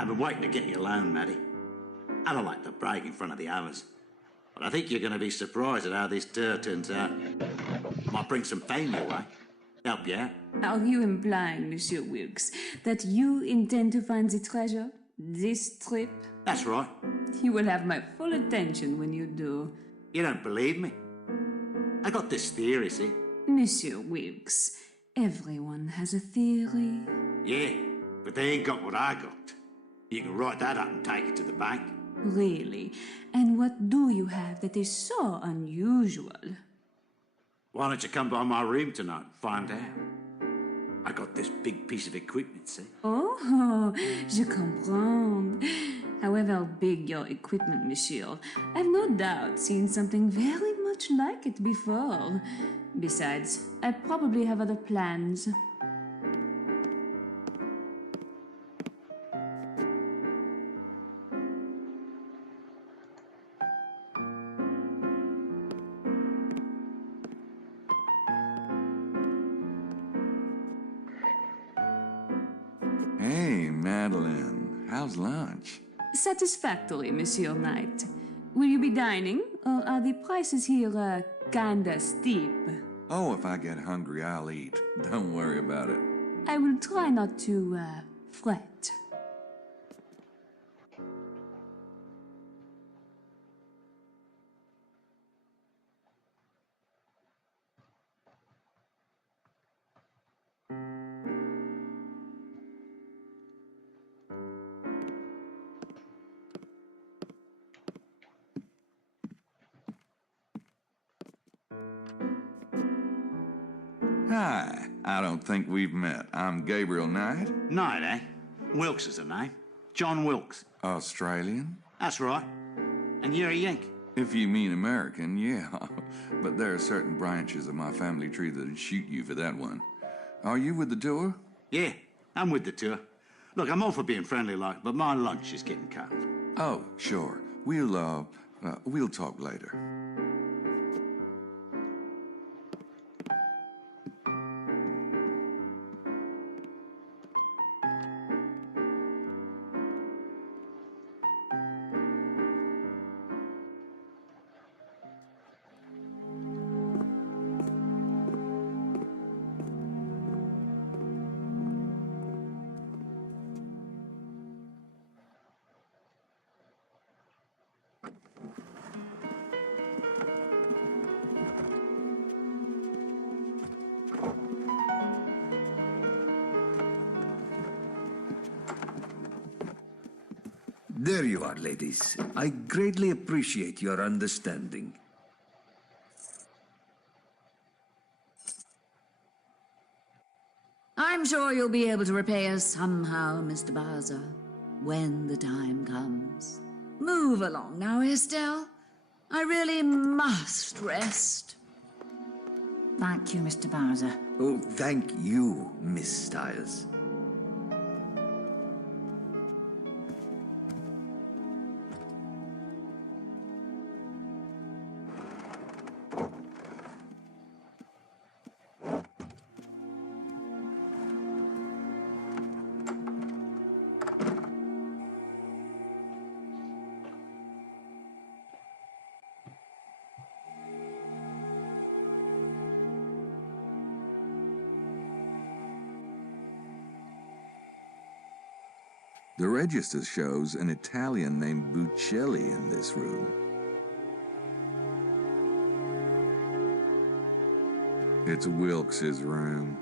I've been waiting to get you alone, Maddie. I don't like to brag in front of the others, but I think you're going to be surprised at how this tour turns out. Might bring some fame your way. Help you out. Are you implying, Monsieur Wilkes, that you intend to find the treasure? This trip? That's right. You will have my full attention when you do. You don't believe me? I got this theory, see? Monsieur Wilkes, everyone has a theory. Yeah, but they ain't got what I got. You can write that up and take it to the bank. Really? And what do you have that is so unusual? Why don't you come by my room tonight and find out? I got this big piece of equipment, see? Oh, je comprends. However big your equipment, monsieur, I've no doubt seen something very much like it before. Besides, I probably have other plans. Hey, Madeline. How's lunch? Satisfactory, Monsieur Knight. Will you be dining, or are the prices here, kinda steep? Oh, if I get hungry, I'll eat. Don't worry about it. I will try not to, fret. Hi. I don't think we've met. I'm Gabriel Knight. Knight, eh? Wilkes is the name. John Wilkes. Australian? That's right. And you're a Yank. If you mean American, yeah. But there are certain branches of my family tree that'd shoot you for that one. Are you with the tour? Yeah, I'm with the tour. Look, I'm all for being friendly like, but my lunch is getting cold. Oh, sure. We'll talk later. There you are, ladies. I greatly appreciate your understanding. I'm sure you'll be able to repay us somehow, Mr. Bowser, when the time comes. Move along now, Estelle. I really must rest. Thank you, Mr. Bowser. Oh, thank you, Miss Styles. The register shows an Italian named Buccelli in this room. It's Wilkes's room.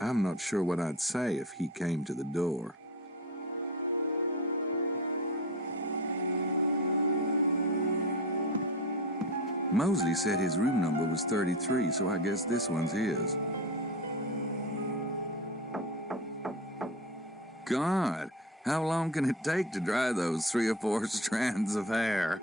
I'm not sure what I'd say if he came to the door. Mosley said his room number was 33, so I guess this one's his. God, how long can it take to dry those 3 or 4 strands of hair?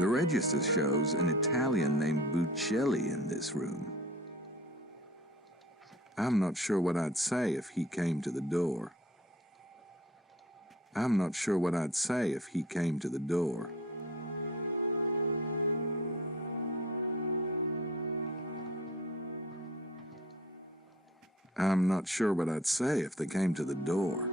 The register shows an Italian named Buccelli in this room. I'm not sure what I'd say if he came to the door. I'm not sure what I'd say if he came to the door. I'm not sure what I'd say if they came to the door.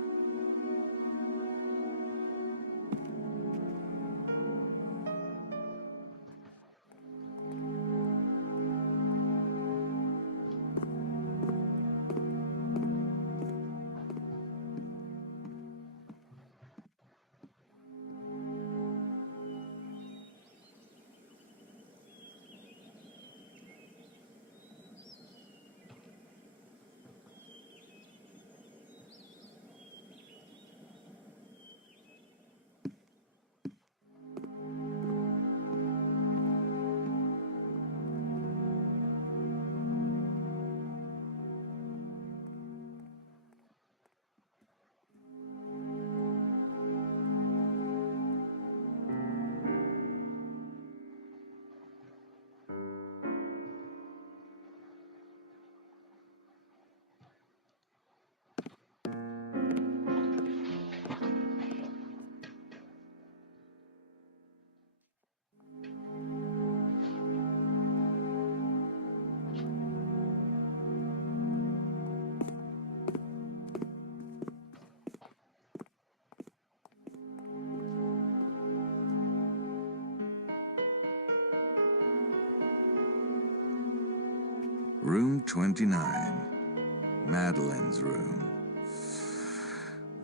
Room 29, Madeline's room.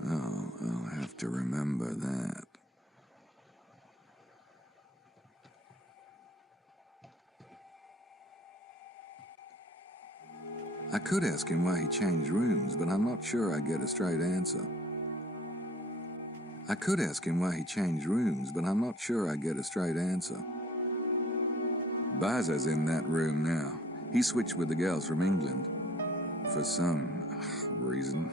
Oh, I'll have to remember that. I could ask him why he changed rooms, but I'm not sure I'd get a straight answer. I could ask him why he changed rooms, but I'm not sure I'd get a straight answer. Baza's in that room now. He switched with the girls from England. For some reason.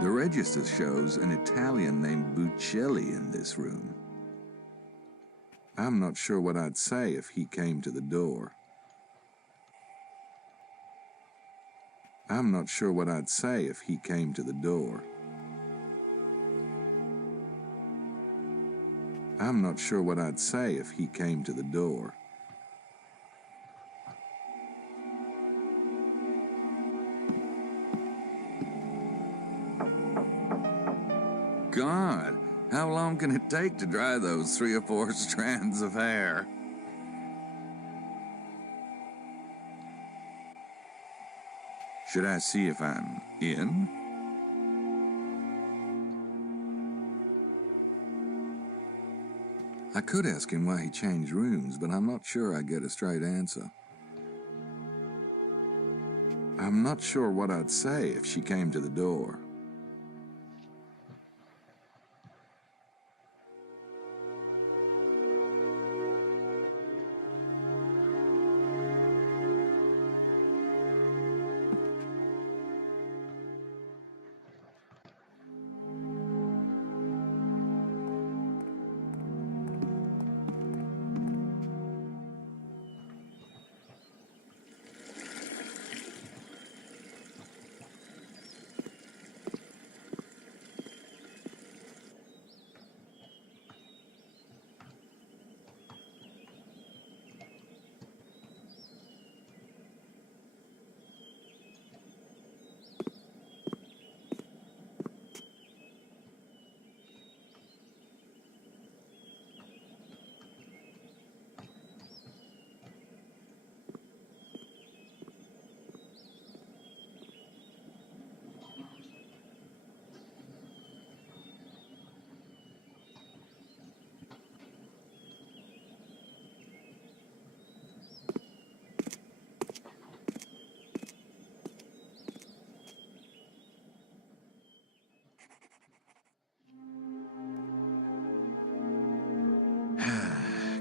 The register shows an Italian named Buccelli in this room. I'm not sure what I'd say if he came to the door. I'm not sure what I'd say if he came to the door. I'm not sure what I'd say if he came to the door. God, how long can it take to dry those 3 or 4 strands of hair? Should I see if I'm in? I could ask him why he changed rooms, but I'm not sure I'd get a straight answer. I'm not sure what I'd say if she came to the door.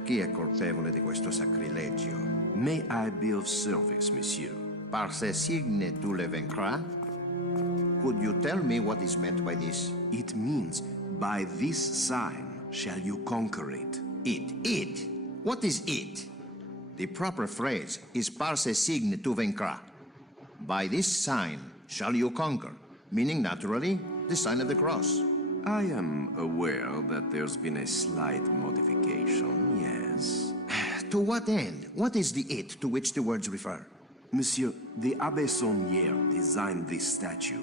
Chi è colpevole di questo sacrilegio? May I be of service, monsieur? Par ce signe tu le vaincras? Could you tell me what is meant by this? It means, by this sign shall you conquer it. It? What is it? The proper phrase is par ce signe tu vaincras. By this sign shall you conquer, meaning naturally the sign of the cross. I am aware that there's been a slight modification, yes. To what end? What is the it to which the words refer? Monsieur, the Abbé Saunier designed this statue.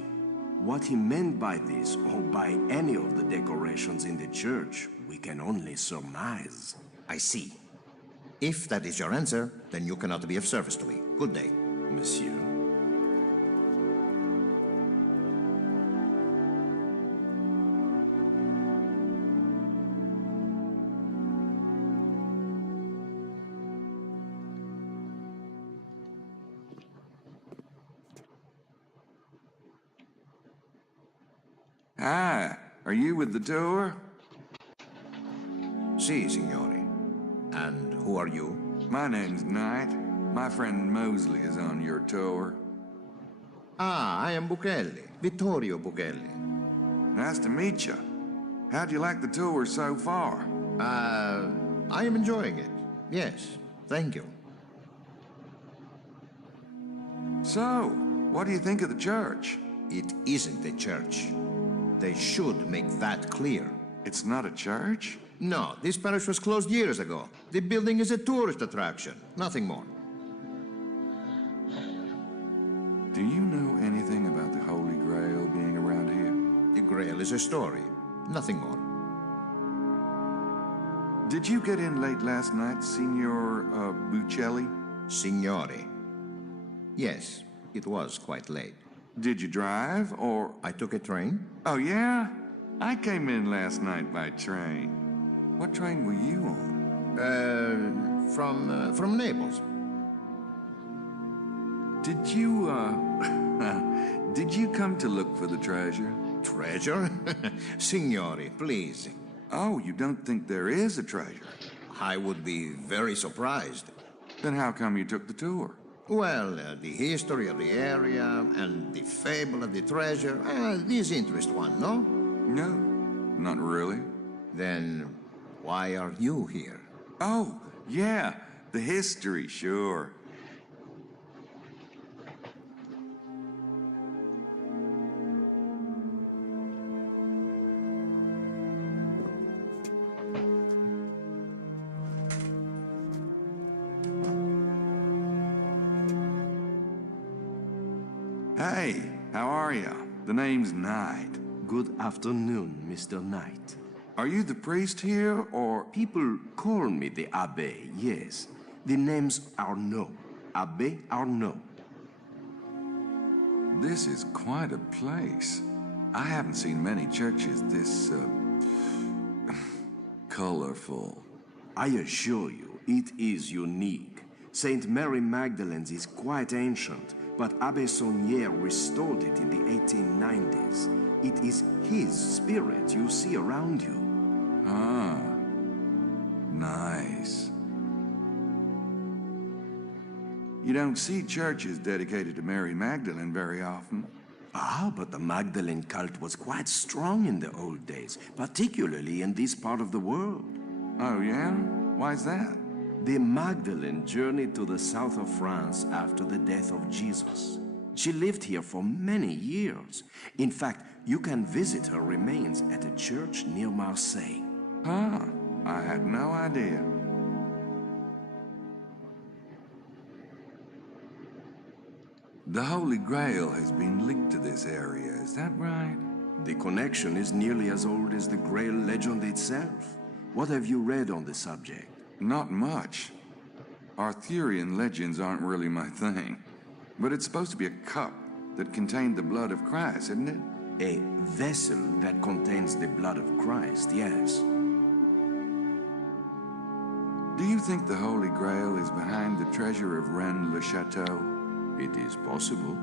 What he meant by this, or by any of the decorations in the church, we can only surmise. I see. If that is your answer, then you cannot be of service to me. Good day. Monsieur. Hi, are you with the tour? Si, signore. And who are you? My name's Knight. My friend Mosley is on your tour. Ah, I am Buchelli. Vittorio Buchelli. Nice to meet you. How'd you like the tour so far? I am enjoying it. Yes, thank you. So, what do you think of the church? It isn't a church. They should make that clear. It's not a church? No, this parish was closed years ago. The building is a tourist attraction, nothing more. Do you know anything about the Holy Grail being around here? The Grail is a story, nothing more. Did you get in late last night, Signor Buccelli? Signore. Yes, it was quite late. Did you drive, or... I took a train. Oh, yeah? I came in last night by train. What train were you on? From Naples. Did you, did you come to look for the treasure? Treasure? Signore, please. Oh, you don't think there is a treasure? I would be very surprised. Then how come you took the tour? Well, the history of the area and the fable of the treasure, these interest one, no? No, not really. Then why are you here? Oh, yeah, the history, sure. Hey, how are ya? The name's Knight. Good afternoon, Mr. Knight. Are you the priest here, or... People call me the Abbé, yes. The name's Arnaud. Abbé Arnaud. This is quite a place. I haven't seen many churches this, colorful. I assure you, it is unique. Saint Mary Magdalene's is quite ancient, but Abbé Saunier restored it in the 1890s. It is his spirit you see around you. Ah, nice. You don't see churches dedicated to Mary Magdalene very often. Ah, but the Magdalene cult was quite strong in the old days, particularly in this part of the world. Oh, yeah? Why's that? The Magdalene journeyed to the south of France after the death of Jesus. She lived here for many years. In fact, you can visit her remains at a church near Marseille. Huh, I had no idea. The Holy Grail has been linked to this area, is that right? The connection is nearly as old as the Grail legend itself. What have you read on the subject? Not much. Arthurian legends aren't really my thing. But it's supposed to be a cup that contained the blood of Christ, isn't it? A vessel that contains the blood of Christ, yes. Do you think the Holy Grail is behind the treasure of Rennes-le-Château? It is possible.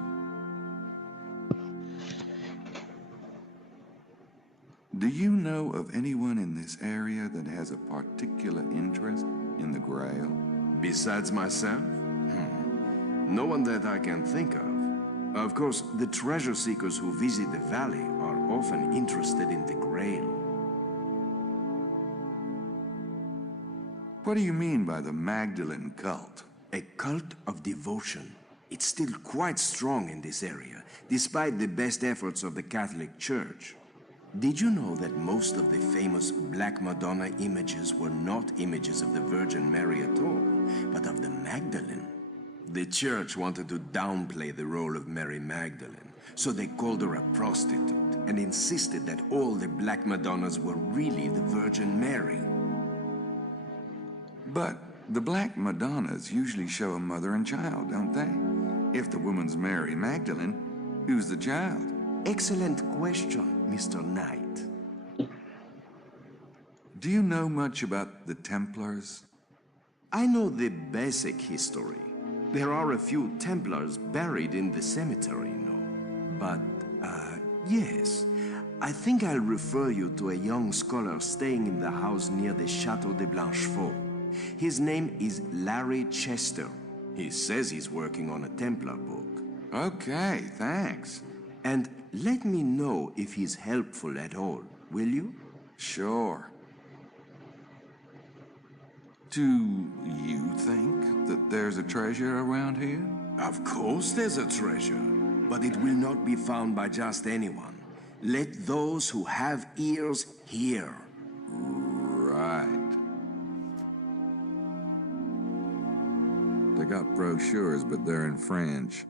Do you know of anyone in this area that has a particular interest? in the Grail? Besides myself? No one that I can think of. Of course, the treasure seekers who visit the valley are often interested in the Grail. What do you mean by the Magdalene cult? A cult of devotion. It's still quite strong in this area, despite the best efforts of the Catholic Church. Did you know that most of the famous Black Madonna images were not images of the Virgin Mary at all, but of the Magdalene? The Church wanted to downplay the role of Mary Magdalene, so they called her a prostitute and insisted that all the Black Madonnas were really the Virgin Mary. But the Black Madonnas usually show a mother and child, don't they? If the woman's Mary Magdalene, who's the child? Excellent question, Mr. Knight. Do you know much about the Templars? I know the basic history. There are a few Templars buried in the cemetery, you know. But, yes. I think I'll refer you to a young scholar staying in the house near the Château de Blanchefort. His name is Larry Chester. He says he's working on a Templar book. Okay, thanks. And let me know if he's helpful at all, will you? Sure. Do you think that there's a treasure around here? Of course there's a treasure, but it will not be found by just anyone. Let those who have ears hear. Right. They got brochures, but they're in French.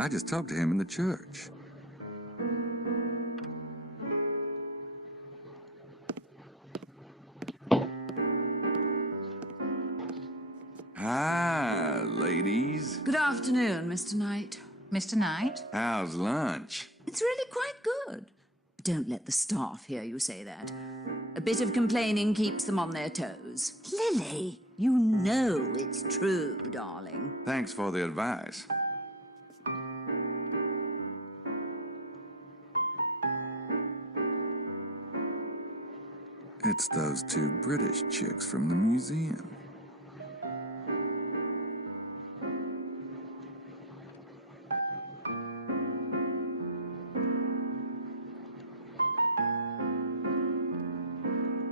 I just talked to him in the church. Hi, ladies. Good afternoon, Mr. Knight. Mr. Knight? How's lunch? It's really quite good. Don't let the staff hear you say that. A bit of complaining keeps them on their toes. Lily, you know it's true, darling. Thanks for the advice. It's those two British chicks from the museum.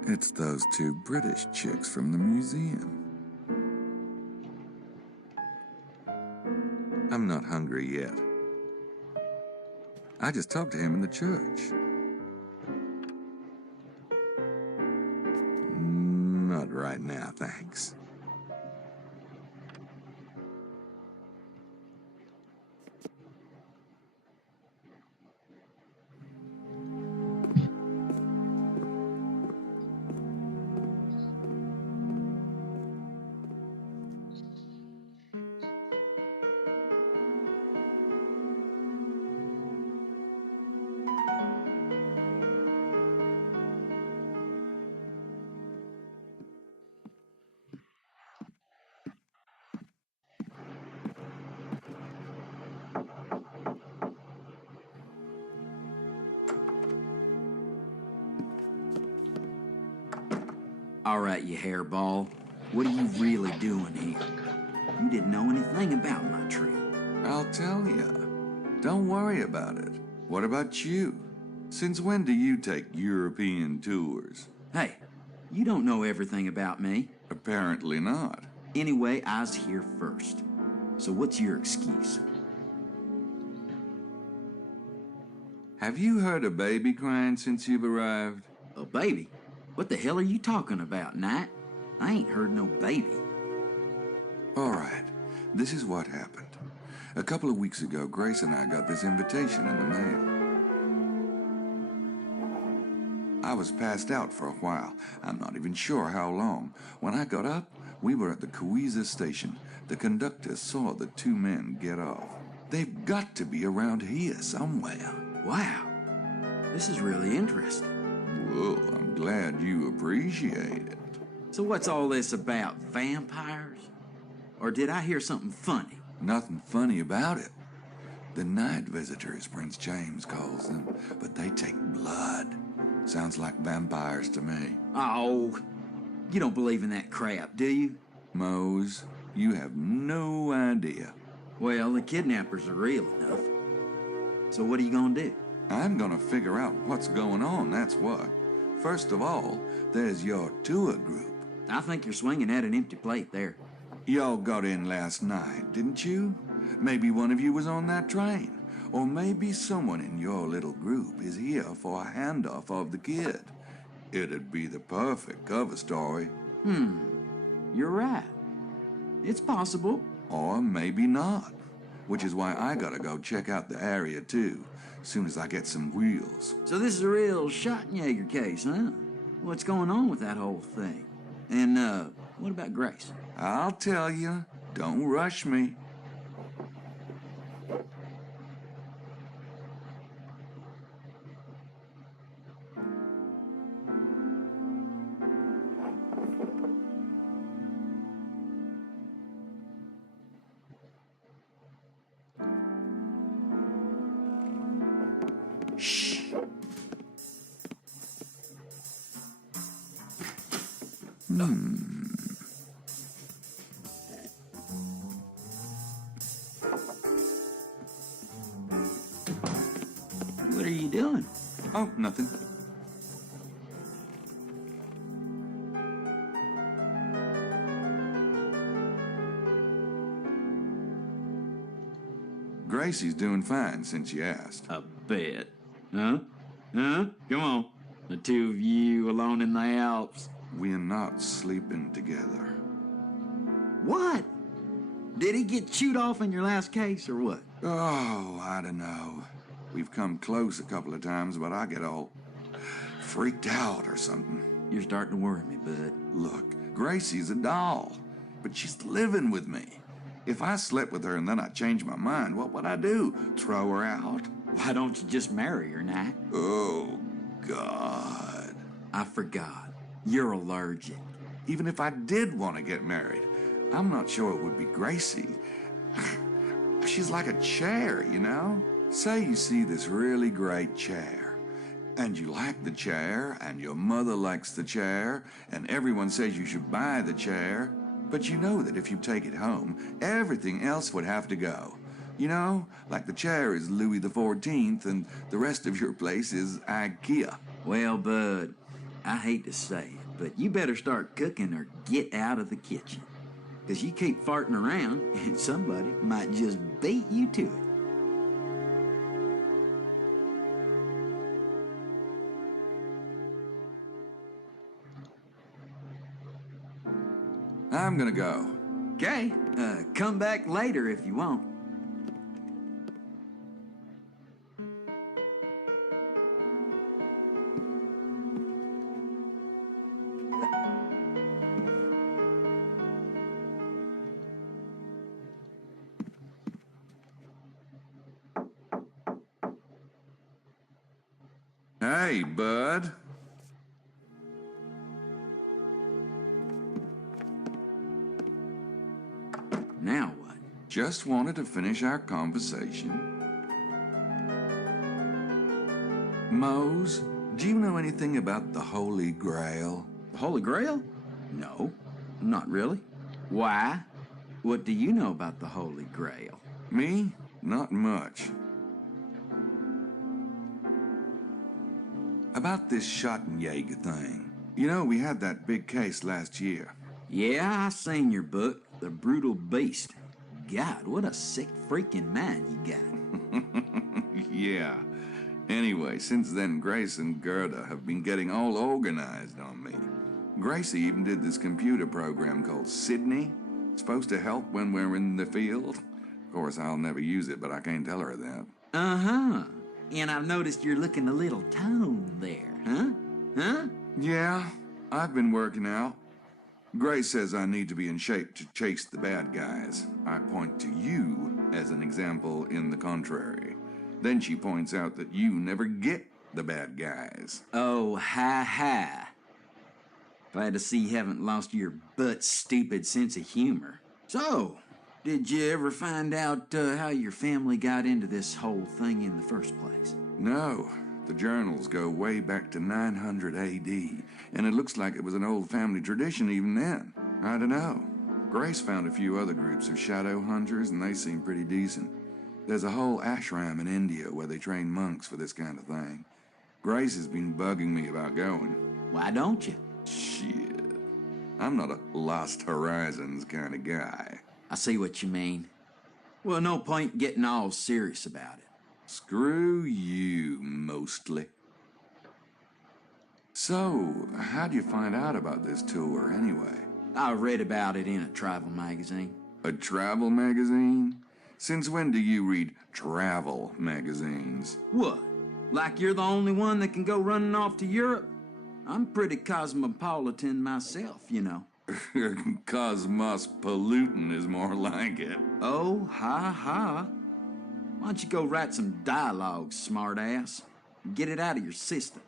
It's those two British chicks from the museum. I'm not hungry yet. I just talked to him in the church. Not right now, thanks. All right, you hairball. What are you really doing here? You didn't know anything about my trip. I'll tell ya. Don't worry about it. What about you? Since when do you take European tours? Hey, you don't know everything about me. Apparently not. Anyway, I was here first. So what's your excuse? Have you heard a baby crying since you've arrived? A baby? What the hell are you talking about, Knight? I ain't heard no baby. All right, this is what happened. A couple of weeks ago, Grace and I got this invitation in the mail. I was passed out for a while. I'm not even sure how long. When I got up, we were at the Kauiza station. The conductor saw the two men get off. They've got to be around here somewhere. Wow, this is really interesting. Well, I'm glad you appreciate it. So what's all this about, vampires? Or did I hear something funny? Nothing funny about it. The night visitors, Prince James calls them, but they take blood. Sounds like vampires to me. Oh, you don't believe in that crap, do you? Mose, you have no idea. Well, the kidnappers are real enough. So what are you gonna do? I'm gonna figure out what's going on, that's what. First of all, there's your tour group. I think you're swinging at an empty plate there. Y'all got in last night, didn't you? Maybe one of you was on that train. Or maybe someone in your little group is here for a handoff of the kid. It'd be the perfect cover story. You're right. It's possible. Or maybe not. Which is why I gotta go check out the area too, soon as I get some wheels. So this is a real Schottenjäger case, huh? What's going on with that whole thing? And, what about Grace? I'll tell you. Don't rush me. Shh. What are you doing? Oh, nothing. Gracie's doing fine since you asked. I bet. Huh? Huh? Come on. The two of you alone in the Alps. We're not sleeping together. What? Did he get chewed off in your last case or what? Oh, I don't know. We've come close a couple of times, but I get all freaked out or something. You're starting to worry me, bud. Look, Gracie's a doll, but she's living with me. If I slept with her and then I changed my mind, what would I do? Throw her out? Why don't you just marry her, Knight? Oh, God. I forgot. You're allergic. Even if I did want to get married, I'm not sure it would be Gracie. She's like a chair, you know? Say you see this really great chair, and you like the chair, and your mother likes the chair, and everyone says you should buy the chair, but you know that if you take it home, everything else would have to go. You know, like the chair is Louis XIV, and the rest of your place is IKEA. Well, bud, I hate to say it, but you better start cooking or get out of the kitchen. Because you keep farting around, and somebody might just beat you to it. I'm gonna go. Okay, come back later if you want. Hey, bud. Now what? Just wanted to finish our conversation. Mose, do you know anything about the Holy Grail? The Holy Grail? No, not really. Why? What do you know about the Holy Grail? Me? Not much. About this Schottenjäger thing. You know, we had that big case last year. Yeah, I seen your book, The Brutal Beast. God, what a sick freaking mind you got. Yeah. Anyway, since then, Grace and Gerda have been getting all organized on me. Gracie even did this computer program called Sydney. It's supposed to help when we're in the field. Of course, I'll never use it, but I can't tell her that. Uh-huh. And I've noticed you're looking a little toned there, huh? Huh? Yeah, I've been working out. Grace says I need to be in shape to chase the bad guys. I point to you as an example in the contrary. Then she points out that you never get the bad guys. Oh, ha. Glad to see you haven't lost your butt-stupid sense of humor. So, did you ever find out how your family got into this whole thing in the first place? No. The journals go way back to 900 AD, and it looks like it was an old family tradition even then. I don't know. Grace found a few other groups of shadow hunters, and they seem pretty decent. There's a whole ashram in India where they train monks for this kind of thing. Grace has been bugging me about going. Why don't you? Shit. I'm not a Lost Horizons kind of guy. I see what you mean. Well, no point getting all serious about it. Screw you, mostly. So, how'd you find out about this tour, anyway? I read about it in a travel magazine. A travel magazine? Since when do you read travel magazines? What? Like you're the only one that can go running off to Europe? I'm pretty cosmopolitan myself, you know. Cosmos-pollutant is more like it. Oh, ha. Why don't you go write some dialogue, smartass? Get it out of your system.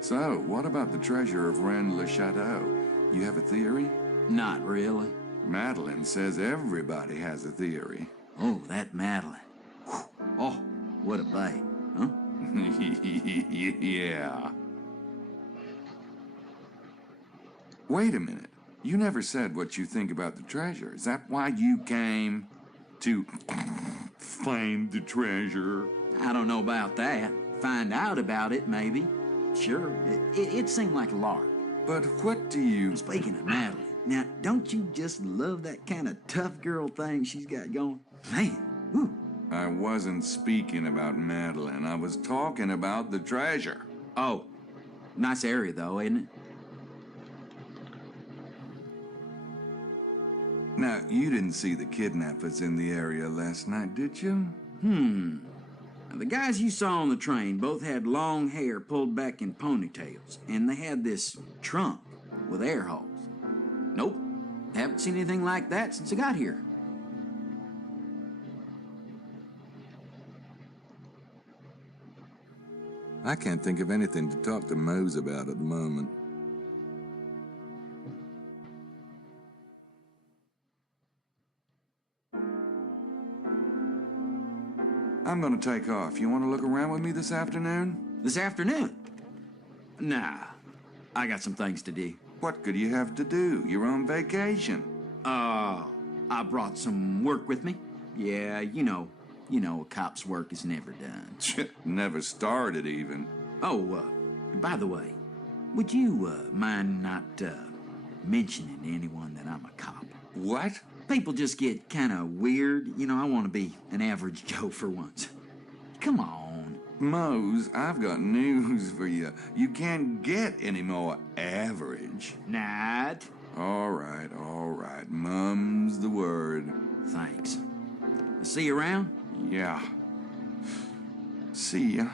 So, what about the treasure of Rennes-le-Château? You have a theory? Not really. Madeline says everybody has a theory. Oh, that Madeline. Whew. Oh, what a babe, huh? Yeah. Wait a minute. You never said what you think about the treasure. Is that why you came to find the treasure? I don't know about that. Find out about it, maybe. Sure, it seemed like a lark. But what do you... Speaking of Madeline, now, don't you just love that kind of tough girl thing she's got going? Man, whew. I wasn't speaking about Madeline. I was talking about the treasure. Oh, nice area, though, isn't it? Now, you didn't see the kidnappers in the area last night, did you? Now, the guys you saw on the train both had long hair pulled back in ponytails, and they had this trunk with air holes. Nope, haven't seen anything like that since I got here. I can't think of anything to talk to Mose about at the moment. I'm gonna take off. You wanna look around with me this afternoon? This afternoon? Nah, I got some things to do. What could you have to do? You're on vacation. I brought some work with me. Yeah, you know, a cop's work is never done. Never started, even. Oh, by the way, would you, mind not, mentioning to anyone that I'm a cop? What? People just get kind of weird. You know, I want to be an average Joe for once. Come on. Mose, I've got news for you. You can't get any more average. Not. All right. Mum's the word. Thanks. See you around? Yeah. See ya.